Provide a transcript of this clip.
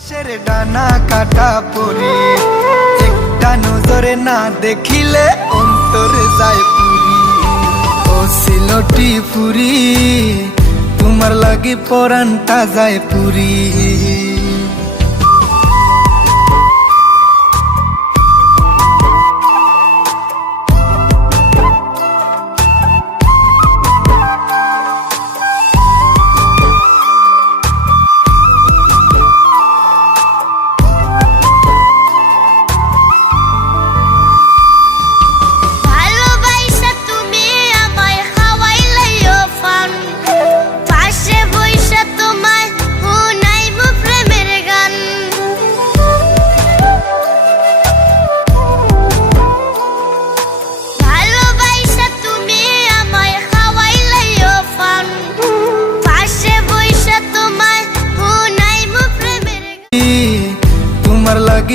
আকাশের ডানা কাটা পরি, একটা নজরে না দেখিলে অন্তরে যায় পুরি। ও সিলটি পুরি, তোমার লাগি পরানটা যায় পুরি।